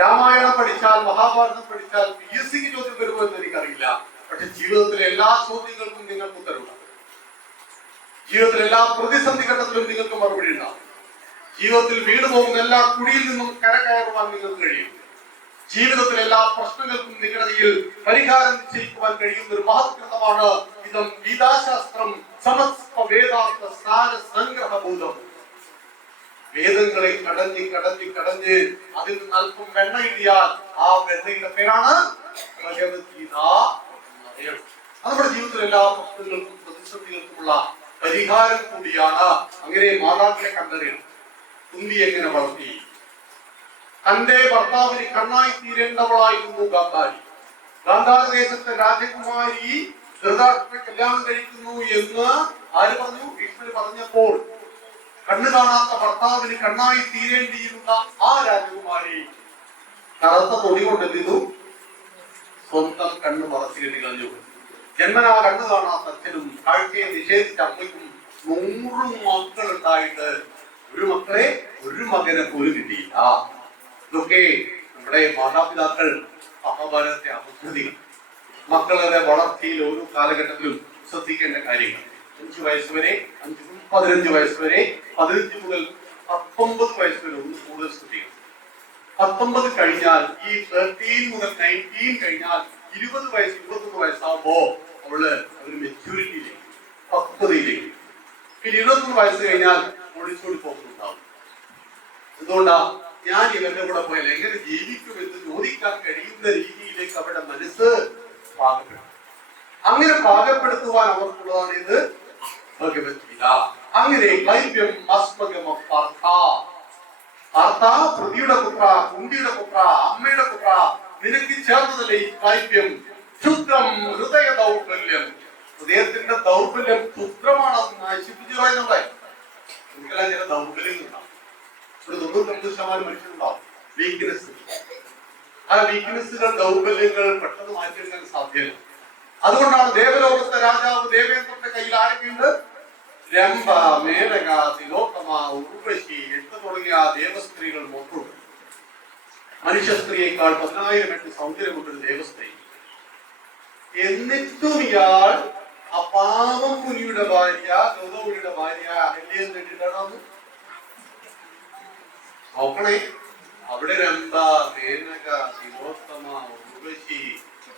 രാമായണം പഠിച്ചാൽ മഹാഭാരതം പഠിച്ചാൽ P S സിക്ക് ചോദ്യം വരുമോ എന്ന് എനിക്കറിയില്ല. പക്ഷെ ജീവിതത്തിലെ എല്ലാ ചോദ്യങ്ങൾക്കും നിങ്ങൾക്ക് ഉത്തരവുണ്ടാവും ജീവിതത്തിലെ എല്ലാ പ്രതിസന്ധി ഘട്ടത്തിലും നിങ്ങൾക്ക് മറുപടി ഉണ്ടാവും ജീവിതത്തിൽ വീട് പോകുന്ന എല്ലാ കുഴിയിൽ നിന്നും കരകയറുവാൻ നിങ്ങൾക്ക് കഴിയും. ജീവിതത്തിലെ എല്ലാ പ്രശ്നങ്ങൾക്കും നിങ്ങളുടെ പരിഹാരം നിശ്ചയിക്കുവാൻ കഴിയുന്ന ഒരു മഹത്കൃതമാണ് ഇതം ഗീതാശാസ്ത്രം സമസ്ത വേദാന്ത സാര സംഗ്രഹബോധം വേദങ്ങളെ കടഞ്ഞ് കടഞ്ഞ് കടഞ്ഞ് അതിൽ നിന്ന് അല്പം വെണ്ണ ഇടിയാൽ ആ വെണ്ണയുടെ പേരാണ് ഭഗവത്ഗീത. നമ്മുടെ ജീവിതത്തിൽ എല്ലാ പ്രശ്നങ്ങൾക്കും പ്രതിസന്ധികൾക്കുമുള്ള പരിഹാരം കൂടിയാണ്. അങ്ങനെ മാതാക്കളെ കണ്ടറിയണം കുന്തി എങ്ങനെ വളർത്തി? തന്റെ ഭർത്താവിന് കണ്ണായി തീരേണ്ടവളായിരുന്നു ഗാന്ധാരി. ഗാന്ധാര ദേശത്തെ രാജകുമാരി ധൃതരാഷ്ട്രത്തെ കല്യാണം കഴിക്കുന്നു എന്ന് ആര് പറഞ്ഞു? ഭീഷ്മര് പറഞ്ഞപ്പോൾ കണ്ണു കാണാത്ത ഭർത്താവിന് കണ്ണായി തീരേണ്ടിയിരുന്ന ആ രാജകുമാരി കറുത്ത തൊടി കൊണ്ടെന്തു സ്വന്തം കണ്ണ് മറച്ചിട്ട് കളഞ്ഞു. ജന്മനാ കണ്ണു കാണാത്ത അച്ഛനും കാഴ്ചയെ നിഷേധിച്ച അമ്മയ്ക്കും നൂറ് മക്കൾ ഉണ്ടായിട്ട് ഒരു മക്കളെ ഒരു മകനെ പോലും കിട്ടിയില്ല. ഇതൊക്കെ നമ്മുടെ മാതാപിതാക്കൾ മഹാഭാരതത്തെ അപദ്ധതികൾ മക്കളുടെ വളർച്ചയിൽ ഓരോ കാലഘട്ടത്തിലും ശ്രദ്ധിക്കേണ്ട കാര്യങ്ങൾ. അഞ്ചു വയസ്സ് വരെ അഞ്ചു പതിനഞ്ച് വയസ്സ് പതിനഞ്ച് മുതൽ പത്തൊമ്പത് വയസ്സ് വരെ ഒന്ന് കൂടുതൽ ശ്രദ്ധിക്കണം. പത്തൊമ്പത് കഴിഞ്ഞാൽ ഈ തേർട്ടീൻ മുതൽ നയന്റീൻ കഴിഞ്ഞാൽ ഇരുപത് വയസ്സ് ഇരുപത്തൊന്ന് വയസ്സാകുമ്പോ അവൾ ഒരു മെച്യൂരിറ്റിയിലേക്ക് പക്വതയിലേക്ക്. പിന്നെ ഇരുപത്തൊന്ന് വയസ്സ് കഴിഞ്ഞാൽ ഒളിച്ചോടി പോകുന്നുണ്ടാവും എന്തുകൊണ്ടാ? ഞാൻ ഇവന്റെ കൂടെ പോയാൽ എങ്ങനെ ജീവിക്കും എന്ന് ചോദിക്കാൻ കഴിയുന്ന രീതിയിലേക്ക് അവരുടെ മനസ്സ് പാകപ്പെടും. അങ്ങനെ പാകപ്പെടുത്തുവാൻ അവർക്കുള്ളതാണ് ഇത് ഭഗവത്ഗീത. അങ്ങനെ ക്ലൈബ്യം അസ്മഗമ പാർത്ഥ പാർത്ഥ പൃഥ്വിയുടെ പുത്ര കുണ്ടിയുടെ പുത്ര അമ്മയുടെ പുത്ര നിനക്ക് ചേർന്നതല്ലേ ഈ ക്ലൈബ്യം ക്ഷുദ്രം ഹൃദയ ദൗർബല്യം. ഹൃദയത്തിന്റെ ദൗർബല്യം ക്ഷുദ്രമാണ് അത് നശിപ്പിച്ചു കളയുന്നുള്ളേ നിങ്ങളെ ചില ദൗർബല്യങ്ങളുണ്ടാവും. ഒരു തൊണ്ണൂറ്റഞ്ച് ശതമാനം മനുഷ്യരുണ്ടാവും. വീക്ക്നെസ് ആ വീക്ക്നെസ്സുകൾ ദൗർബല്യങ്ങൾ പെട്ടെന്ന് മാറ്റിയെടുക്കാൻ സാധ്യമല്ല അതുകൊണ്ടാണ് ദേവലോകത്തെ രാജാവ് ദേവേന്ദ്രന്റെ കയ്യിൽ ആരൊക്കെയുണ്ട്? രംഭ മേനക തിലോത്തമ ഉർവശി എട്ട് തുടങ്ങിയ ദേവസ്ത്രീകൾ മൊത്തമുണ്ട് മനുഷ്യ പതിനായിരം എട്ട് സൗന്ദര്യമുണ്ടൊരു ദേവസ്ത്രീ. എന്നിട്ടും ഇയാൾ ആ പാവം മുനിയുടെ ഭാര്യ ഗൗതമുനിയുടെ ഭാര്യ അഹല്യം കണ്ടിട്ടാണ് നോക്കണേ അവിടെ രംഭ മേനക തിലോത്തമ ഉർവശി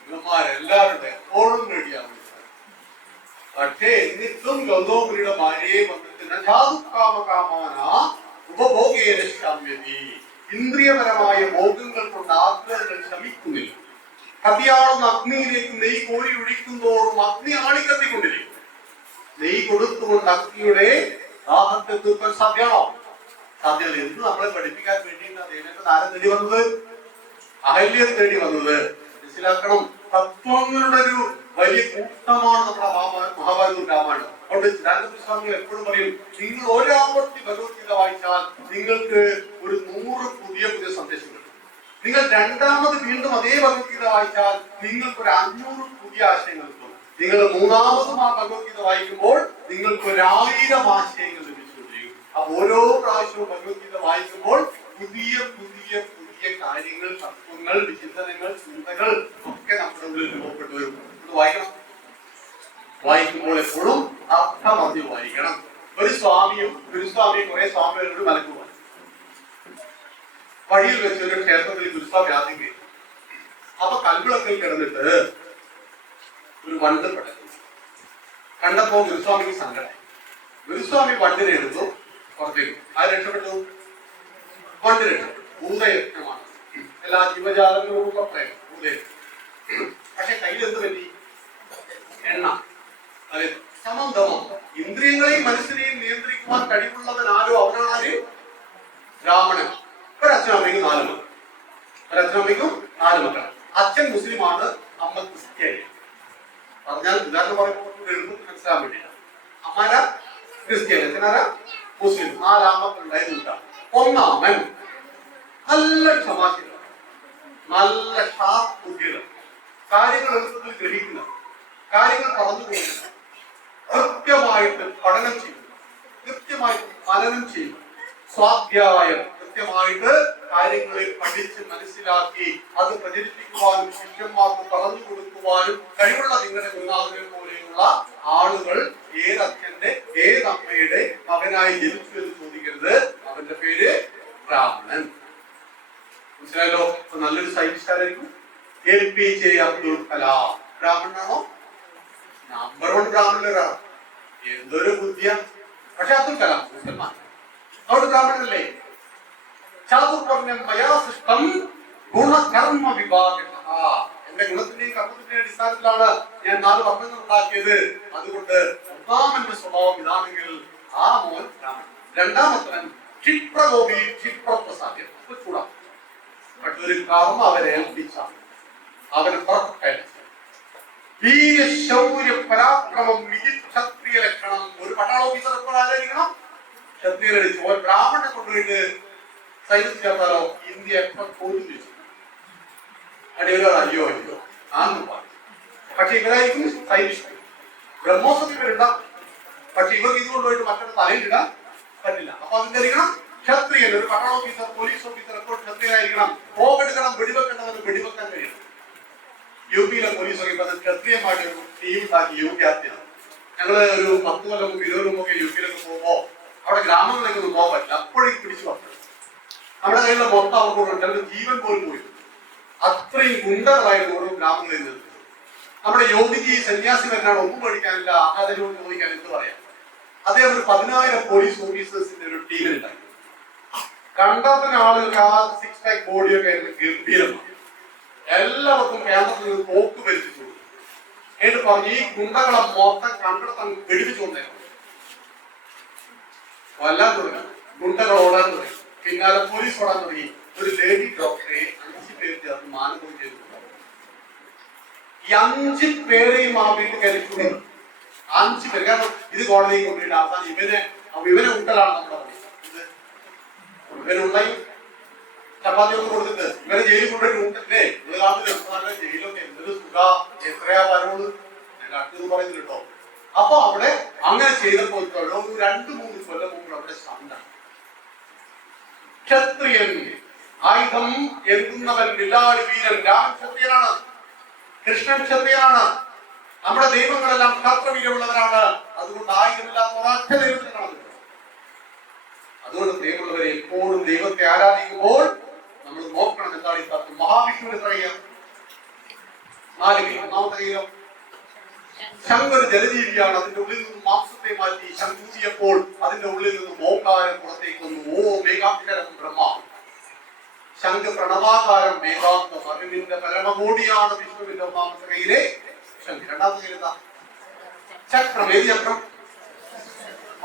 ഇവന്മാരെല്ലാവരുടെ എപ്പോഴും റെഡിയാവും പക്ഷേ എന്നിട്ടും ഗൗതമുനിയുടെ ഭാര്യയെ വന്നിട്ട് നജാതുകാമകാമാന ഉപഭോഗേന ശമ്യതി. ഇന്ദ്രിയപരമായ ഭോഗങ്ങൾ കൊണ്ട് ആഗ്രഹങ്ങൾ ശമിക്കുന്നില്ല. കത്തിയാളുന്ന അഗ്നിയിലേക്ക് നെയ് കോരി ഒഴിക്കുന്തോറും അഗ്നി ആളിക്കത്തിക്കൊണ്ടിരിക്കും നെയ് കൊടുത്തുകൊണ്ട് അഗ്നിയുടെ ദാഹത്തെ തീർക്കാൻ സാധ്യമാണോ? സാധ്യത എന്ത് നമ്മളെ പഠിപ്പിക്കാൻ വേണ്ടിയിട്ടാണ് ആരെ തേടി വന്നത്? അഹല്യം തേടി വന്നത്. മനസ്സിലാക്കണം. തത്വങ്ങളുടെ ഒരു വലിയ കൂട്ടമാണ് നമ്മുടെ മഹാഭാരത രാമായണം. ചിദാനന്ദ സ്വാമികൾ എപ്പോഴും പറയും നിങ്ങൾ ഒരാവർത്തി ഭഗവത്ഗീത വായിച്ചാൽ നിങ്ങൾക്ക് ഒരു നൂറ് പുതിയ പുതിയ സന്ദേശം കിട്ടും. നിങ്ങൾ രണ്ടാമത് വീണ്ടും അതേ ഭഗവത്ഗീത വായിച്ചാൽ നിങ്ങൾക്ക് ഒരു അഞ്ഞൂറ് പുതിയ ആശയങ്ങൾ കിട്ടും. നിങ്ങൾ മൂന്നാമതും ആ ഭഗവത്ഗീത വായിക്കുമ്പോൾ നിങ്ങൾക്ക് ഒരായിരം ആശയങ്ങൾ ലഭിച്ചുകൊണ്ടിരിക്കും. അപ്പൊ ഓരോ പ്രാവശ്യവും ഭഗവത്ഗീത വായിക്കുമ്പോൾ പുതിയ പുതിയ പുതിയ കാര്യങ്ങൾ തത്വങ്ങൾ ചിന്തനങ്ങൾ ചിന്തകൾ ഒക്കെ നമ്മുടെ ഉള്ളിൽ രൂപപ്പെട്ടു വരും വായിക്കണം. വായിക്കുമ്പോൾ എപ്പോഴും അർത്ഥമതി വായിക്കണം. ഒരു സ്വാമിയും ഗുരുസ്വാമിയും കുറെ സ്വാമികളോട് മലക്കുവാൻ വഴിയിൽ വെച്ച് ഒരു ക്ഷേത്രത്തിൽ ഗുരുസ്വാമി ആദ്യം കഴിഞ്ഞു അപ്പൊ കൽവിളക്കിൽ കിടന്നിട്ട് ഒരു വണ്ട് പടച്ചു. കണ്ടപ്പോ ഗുരുസ്വാമിക്ക് സങ്കടമായി ഗുരുസ്വാമി വണ്ടിനെ എടുത്തു പുറത്തേക്ക്. ആ രക്ഷപ്പെട്ടു? വണ്ട് രക്ഷപ്പെട്ടു എല്ലാ ജീവജാലങ്ങളും ഭൂതയം പക്ഷെ കയ്യിൽ എന്ത് പറ്റി? എണ്ണ. അതെ. സമം ദമം ഇന്ദ്രിയങ്ങളെയും മനസ്സിനെയും നിയന്ത്രിക്കുവാൻ കഴിവുള്ളവൻ ആരോ അവനാര്? ബ്രാഹ്മണൻ. ഒരച്ഛനമ്മയ്ക്കും നാല് മക്കൾ. ഒരച്ഛനമ്മയ്ക്കും നാല് മക്കൾ. അച്ഛൻ മുസ്ലിമാണ് അമ്മ ക്രിസ്ത്യാനി പറഞ്ഞാൽ ഉദാഹരണം പറയുമ്പോൾ എഴുതുമ്പോൾ മനസ്സിലാൻ വേണ്ടിയില്ല അമ്മാര? ക്രിസ്ത്യാനി അച്ഛനാര? മുസ്ലിം. നാലാം മക്കൾ ഉണ്ടായിരുന്നു ഒന്നാമൻ. നല്ല ക്ഷമാശീലം. നല്ല ഷാർപ്പ് ബുദ്ധികൾ കാര്യങ്ങൾ എളുപ്പത്തിൽ ഗ്രഹിക്കുന്ന കാര്യങ്ങൾ പറഞ്ഞു പോകുന്നു കൃത്യമായിട്ട് പഠനം ചെയ്യുക കൃത്യമായിട്ട് പലനം ചെയ്യുക സ്വാധ്യായം കൃത്യമായിട്ട് കാര്യങ്ങളെ പഠിച്ച് മനസ്സിലാക്കി അത് പ്രചരിപ്പിക്കുവാനും ശിഷ്യന്മാർക്ക് പറഞ്ഞു കൊടുക്കുവാനും കഴിവുള്ള നിങ്ങളുടെ ഗുരുനാഥനെ പോലെയുള്ള ആളുകൾ ഏതച്ഛന്റെ ഏതമ്മയുടെ മകനായി ജനിച്ചു എന്ന് ചോദിക്കരുത്. അവന്റെ പേര് ബ്രാഹ്മണൻ മനസ്സിലായല്ലോ? നല്ലൊരു സയന്റിസ്റ്റ് ആയിരിക്കും A P J Abdul Kalam ബ്രാഹ്മണനാണോ number ബ്രാഹ്മണരാ എന്തൊരു ബുദ്ധിയ. പക്ഷെ അബ്ദുൽ കലാം. മുസൽമാൻ അവിടെ ബ്രാഹ്മണനല്ലേ ചാതു പറഞ്ഞ മയാസിഷ്ടം ഗുണകർമ്മ വിഭാഗ എന്റെ ഗുണത്തിന്റെയും കർമ്മത്തിന്റെയും അടിസ്ഥാനത്തിലാണ് ഞാൻ നാല് വർണങ്ങൾ ഉണ്ടാക്കിയത്. അതുകൊണ്ട് ഒന്നാമന്റെ സ്വഭാവം ഇതാണെങ്കിൽ ആ മോൻ ബ്രാഹ്മണൻ. രണ്ടാമത്തവൻ ക്ഷിപ്രഗോപി ക്ഷിപ്രപ്രസാദ്യം. ചൂടാ. പക്ഷെ കർമ്മ അവരെ ഏൽപ്പിച്ചാണ് അവന് പുറപ്പെട്ട വീരശൗര്യ പരാക്രമം ക്ഷത്രിയ ലക്ഷണം ഒരു പട്ടാള ഓഫീസർ എപ്പോൾ ആരായിരിക്കണം? ക്ഷത്രിയരടിച്ചു ഒരു ബ്രാഹ്മണനെ കൊണ്ടുപോയിട്ട് സൈന്യത്തിൽ ചേർത്താലോ? ഇന്ത്യ എപ്പോൾ ചോദ്യം അടിയൊരാൾ അയ്യോ അയ്യോ. ആന്ന് പറഞ്ഞു. പക്ഷെ ഇവരായിരിക്കും സൈനിഷ്ഠ ബ്രഹ്മോസത്തിൽ ഇവരുണ്ടാവും പക്ഷെ ഇവർക്ക് ഇത് കൊണ്ടുപോയിട്ട് മറ്റൊരു തലയിലിടാൻ പറ്റില്ല. അപ്പൊ അതിന്റെ ക്ഷത്രിയൻ ഒരു പട്ടാള ഓഫീസർ പോലീസ് ഓഫീസർ എപ്പോഴും ക്ഷത്രിയനായിരിക്കണം. പോകെടുക്കണം വെടിവെക്കേണ്ടവന് വെടിവെക്കാൻ കഴിയണം. യു പിയിലെ പോലീസ് ഒക്കെ ഇപ്പൊ ക്ഷത്രിയമായിട്ട് ഒരു ടീം ഉണ്ടാക്കി യോഗി ആദ്യമാണ് ഞങ്ങൾ ഒരു പത്ത് കൊല്ലം മുമ്പ് ഇരുപത് മുമ്പൊക്കെ യു പിയിലൊക്കെ പോകുമ്പോ അവിടെ ഗ്രാമങ്ങളിലേക്ക് ഒന്നും പോകാൻ പറ്റില്ല. അപ്പോഴേക്ക് പിടിച്ചു പറഞ്ഞു നമ്മുടെ കയ്യിലുള്ള മൊത്തം അവർക്ക് കൊടുക്കും ചിലപ്പോൾ ജീവൻ പോലും പോയി. അത്രയും ഗുണ്ടകളായിരുന്നു ഓരോ ഗ്രാമങ്ങളിൽ നിന്ന്. നമ്മുടെ യോഗിജി സന്യാസി വരുന്നാണ് ഒന്നും പഠിക്കാനില്ല അക്കാദമിയോട് ചോദിക്കാൻ എന്ത് പറയാം? അദ്ദേഹം ഒരു പതിനായിരം പോലീസ് ഓഫീസേഴ്സിന്റെ ഒരു ടീമിലുണ്ടായി. കണ്ടാത്ത ആളുകൾക്ക് ആ സിക്സ് പാക്ക് ബോഡിയൊക്കെ ഗംഭീരമാണ്. എല്ലാവർക്കും കേരളത്തിൽ നിന്ന് തോക്ക് ഭരിച്ചു എന്നിട്ട് പറഞ്ഞു ഈ ഗുണ്ടകളെ മൊത്തം കണ്ടെത്താൻ വല്ലാൻ തുടങ്ങി ഗുണ്ടകൾ ഓടാൻ തുടങ്ങി. പിന്നാലെ പോലീസ് ഓടാൻ തുടങ്ങി. ഒരു ലേഡി ഡോക്ടറെ അഞ്ച് പേര് ചേർന്ന് മാനഭംഗം ചെയ്തു ഈ അഞ്ച് പേരെയും ആ വീട്ടിൽ കയറി അഞ്ച് പേര്. കാരണം ഇത് കോടതിയിൽ കൊണ്ടുപോയിട്ട് അവസാനം ഇവനെ ഇവനെ ഉണ്ടലാണ് നമ്മുടെ ഇവനുണ്ടായി ഉണ്ടായി ചപ്പാത്തി ഒക്കെ കൊടുത്തിട്ട് ഇവരെ ജയിലിൽ ഉണ്ടല്ലേ ഇത് കാണില്ല നല്ല ജയിലൊക്കെ എന്തൊരു സുഖ എത്രയാ വരവുള്ളൂ ഞാൻ അടുത്തത് പറയുന്നില്ല കേട്ടോ. അപ്പൊ അവിടെ അങ്ങനെ ചെയ്തപ്പോൾ രണ്ട് മൂന്ന് കൊല്ലം മുമ്പ് അവിടെ സണ്ടാണ് ക്ഷത്രിയൻ ആയുധം എഴുതുന്നവൻ വില്ലാളി വീരൻ രാമൻ ക്ഷത്രിയനാണ് കൃഷ്ണൻ ക്ഷത്രിയനാണ്. നമ്മുടെ ദൈവങ്ങളെല്ലാം ക്ഷത്രവീരമുള്ളവരാണ് അതുകൊണ്ട് ആയുധമില്ലാത്ത ഒരൊറ്റ ദൈവത്തിനാണ് അതുകൊണ്ട് ദൈവമുള്ളവരെ എപ്പോഴും ദൈവത്തെ ആരാധിക്കുമ്പോൾ നോക്കണം എന്താണ് ഈ തത്വം മഹാവിഷ്ണുവിന് എത്രയ്യ നാല് ഒന്നാമത്തെ കൈയോ ശങ്കർ ജലജീവിയാണ്. അതിന്റെ ഉള്ളിൽ നിന്ന് മാംസത്തെ മാറ്റി ശങ്കൂതിയപ്പോൾ അതിന്റെ ഉള്ളിൽ നിന്ന് ഓംകാരം പുറത്തേക്ക് വന്നു. ഓ മേഘാക്ഷരം ബ്രഹ്മ. ശങ്ക പ്രണവാകാരം മേഘാന്തം അറിവിന്റെ പരമകോടിയാണ് വിഷ്ണുവിന്റെ ഒന്നാമത്തെ കയ്യിലെ ശംഖ് രണ്ടാമത്തെ കയ്യിൽ എന്താ? ചക്രം. ഏത് ചക്രം?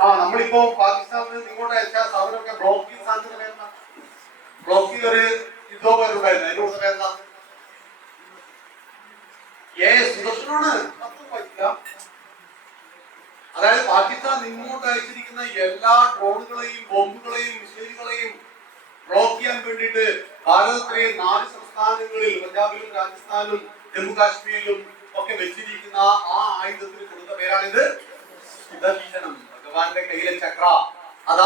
ആ നമ്മളിപ്പോ പാകിസ്ഥാനിൽ നിങ്ങളുടെ സാധനമൊക്കെ ബ്ലോക്ക് ചെയ്ത ചെയ്ത ഒരു യുദ്ധോപകരണം ഉണ്ടായിരുന്നു അതിന്റെ കൂടെ പേരെന്താ? ഏ സുദർശനാണ് പറ്റില്ല. അതായത് പാകിസ്ഥാൻ ഇങ്ങോട്ട് അയച്ചിരിക്കുന്ന എല്ലാ ഡ്രോണുകളെയും ബോംബുകളെയും മിസൈലുകളെയും ബ്ലോക്ക് ചെയ്യാൻ വേണ്ടിയിട്ട് ഭാരതത്തിലെ നാല് സംസ്ഥാനങ്ങളിൽ പഞ്ചാബിലും രാജസ്ഥാനിലും ജമ്മു കാശ്മീരിലും ഒക്കെ വെച്ചിരിക്കുന്ന ആ ആയുധത്തിന് കൊടുത്ത പേരാണിത് ഭഗവാന്റെ കയ്യിലെ ചക്ര. അത്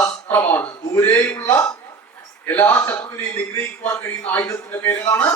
ദൂരെയുള്ള എല്ലാ ശത്രുവിനെയും നിഗ്രഹിക്കുവാൻ കഴിയുന്ന ആയുധത്തിന്റെ പേരേതാണ്